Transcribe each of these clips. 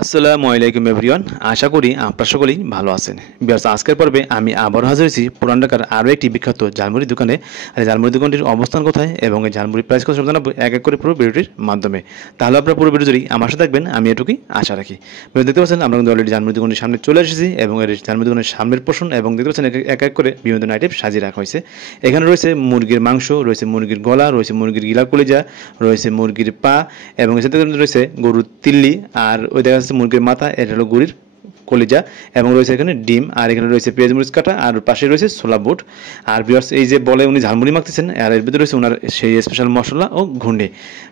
আসসালামু আলাইকুম এভরিওয়ান। আশা করি আপনারা সকলেই ভালো আছেন। ভিউয়ার্স, আজকের পর্বে আমি আবারও হাজির হয়েছি পুরান ঢাকার আরও একটি বিখ্যাত ঝালমুড়ি দোকানে। আর এই ঝালমুড়ি দোকানটির অবস্থান কোথায় এবং এই ঝালমুড়ির প্রাইস কত সব জানাবো এক এক করে পুরো ভিডিওটির মাধ্যমে। তাহলে আপনারা পুরো ভিডিও জুড়ে আমার সাথে থাকবেন, আমি এটুকুই আশা রাখি। ভিডিও দেখতে পাচ্ছেন আমরা কিন্তু অলরেডি ঝালমুড়ি দোকানের সামনে চলে এসেছি এবং এই ঝালমুড়ি দোকানের সামনের পোর্শন এবং দেখতে পাচ্ছেন এক এক করে বিভিন্ন ধরনের আইটেম সাজিয়ে রাখা হয়েছে। এখানে রয়েছে মুরগির মাংস, রয়েছে মুরগির গলা, রয়েছে মুরগির গিলা কলিজা, রয়েছে মুরগির পা এবং এর সাথে রয়েছে গরুর তিল্লি, আর ওই দেখা যাচ্ছে মুরগির মাথা, এটা হলো গরুর কলিজা, এবং রয়েছে এখানে ডিম, আর এখানে রয়েছে পেঁয়াজ মরিচ কাটা, আর পাশে রয়েছে ছোলা বুট। আর ভিউয়ার্স, এই যে বলে উনি ঝালমুড়ি মাখতেছেন, আর এর ভিতরে রয়েছে ওনার সেই স্পেশাল মশলা ও ঘুন্ডে।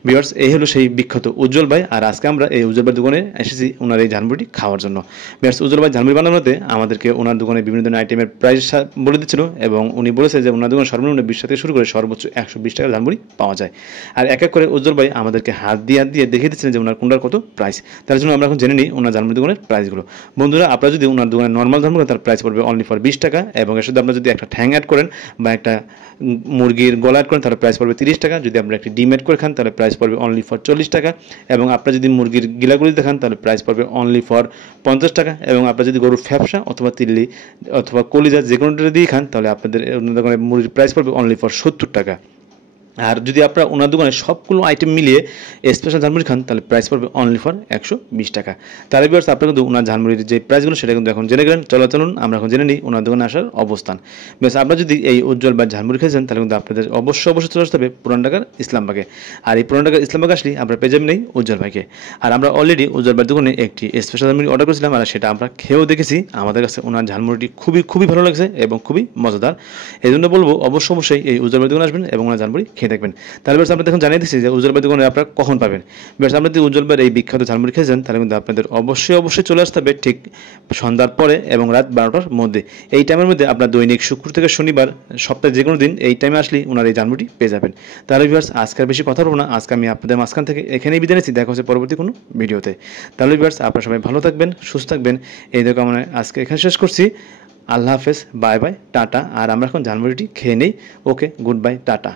ভিউয়ার্স, এই হলো সেই বিখ্যাত উজ্জ্বল ভাই, আর আজকে আমরা এই উজ্জ্বল ভাই দোকানে এসেছি ওনার এই ঝালমুড়ি খাওয়ার জন্য। ভিউয়ার্স, উজ্জ্বল ভাই ঝালমুড়ি বানানোতে আমাদেরকে ওনার দোকানে বিভিন্ন ধরনের আইটেমের প্রাইস বলে দিচ্ছিল এবং উনি বলেছে যে ওনার দোকানে সর্বনিম্ন 20 থেকে শুরু করে সর্বোচ্চ 120 টাকার ঝালমুড়ি পাওয়া যায়। আর এক এক করে উজ্জ্বল ভাই আমাদেরকে হাত দিয়ে দেখিয়ে দিচ্ছেন যে ওনার কোনটার কত প্রাইস। তার জন্য আমরা এখন জেনে নিই ওনার ঝালমুড়ি দোকানের প্রাইসগুলো। বন্ধুরা, আপনারা যদি ওনার দোকানে নর্মাল ঝালমুড়ি, তার প্রাইস পড়বে অনলি ফর 20 টাকা, এবং এর সাথে আপনারা যদি একটা ঠ্যাং অ্যাড করেন বা একটা মুরগির গলা অ্যাড করেন তাহলে প্রাইস পড়বে 30 টাকা। যদি আপনারা একটি ডিম অ্যাড করে খান তাহলে প্রাইস পড়বে অনলি ফর 40 টাকা, এবং আপনারা যদি মুরগির গিলাগুলি দেখান তাহলে প্রাইস পড়বে অনলি ফর 50 টাকা, এবং আপনারা যদি গরুর ফ্যাপসা অথবা তিল্লি অথবা কলিজা যে কোনোটা দিয়ে খান তাহলে আপনাদের দোকানে মুরগির প্রাইস পড়বে অনলি ফর 70 টাকা। আর যদি আপনারা ওনার দোকানে সবগুলো আইটেম মিলিয়ে স্পেশাল ঝালমুড়ি খান তাহলে প্রাইস পড়বে অনলি ফর 120 টাকা। তার ভিউয়ার্স, আপনারা কিন্তু ওনার ঝালমুড়ির যে প্রাইসগুলো সেটা কিন্তু এখন জেনে গেলেন। চলুন আমরা এখন জেনে নিই ওনার দোকানে আসার অবস্থান। বেশ, আপনারা যদি এই উজ্জ্বল বা ঝালমুড়ি খেয়েছেন তাহলে কিন্তু আপনাদের অবশ্যই চলে আসতে হবে পুরান ঢাকার ইসলামবাগে। আর এই পুরান ঢাকার ইসলামবাগে আসলে আমরা পেয়ে যাবেন এই উজ্জ্বল ভাইকে। আর আমরা অলরেডি উজ্জ্বল ভাইয়ের দোকানে একটি স্পেশাল ঝালমুড়ি অর্ডার করেছিলাম, আর সেটা আমরা খেয়েও দেখেছি। আমাদের কাছে ওনার ঝালমুড়িটি খুবই ভালো লাগছে এবং খুবই মজাদার। এই জন্য বলবো অবশ্যই এই উজ্জ্বল ভাইয়ের দোকানে আসবেন এবং ওনার ঝালমুড়ি খেয়ে দেখবেন। তাহলে আমরা দেখুন জানিয়ে দিচ্ছি যে উজ্জ্বল ভাই দোকানে আপনারা কখন পাবেন। বেশ, আমরা যদি উজ্জ্বল ভাইয়ের এই বিখ্যাত ঝালমুড়ি খেয়েছেন তাহলে কিন্তু আপনাদের অবশ্যই চলে আসতে হবে ঠিক সন্ধ্যার পরে এবং রাত 12টার মধ্যে। এই টাইমের মধ্যে আপনার দৈনিক শুক্র থেকে শনিবার সপ্তাহে যে কোনো দিন এই টাইমে আসলেই ওনার এই ঝালমুড়ি পেয়ে যাবেন। তাহলে ভিউয়ার্স, আজকের বেশি কথা বলবো না, আজকে আমি আপনাদের মাঝখান থেকে এখানেই বিদায় নিচ্ছি। দেখা হচ্ছে পরবর্তী কোনো ভিডিওতে। তাহলে ভিউয়ার্স, আপনারা সবাই ভালো থাকবেন, সুস্থ থাকবেন, এই দেখো আমরা আজকে এখানে শেষ করছি। আল্লাহ হাফেজ, বাই বাই, টাটা। আর আমরা এখন ঝালমুড়িটি খেয়ে নেই। ওকে, গুড বাই, টাটা।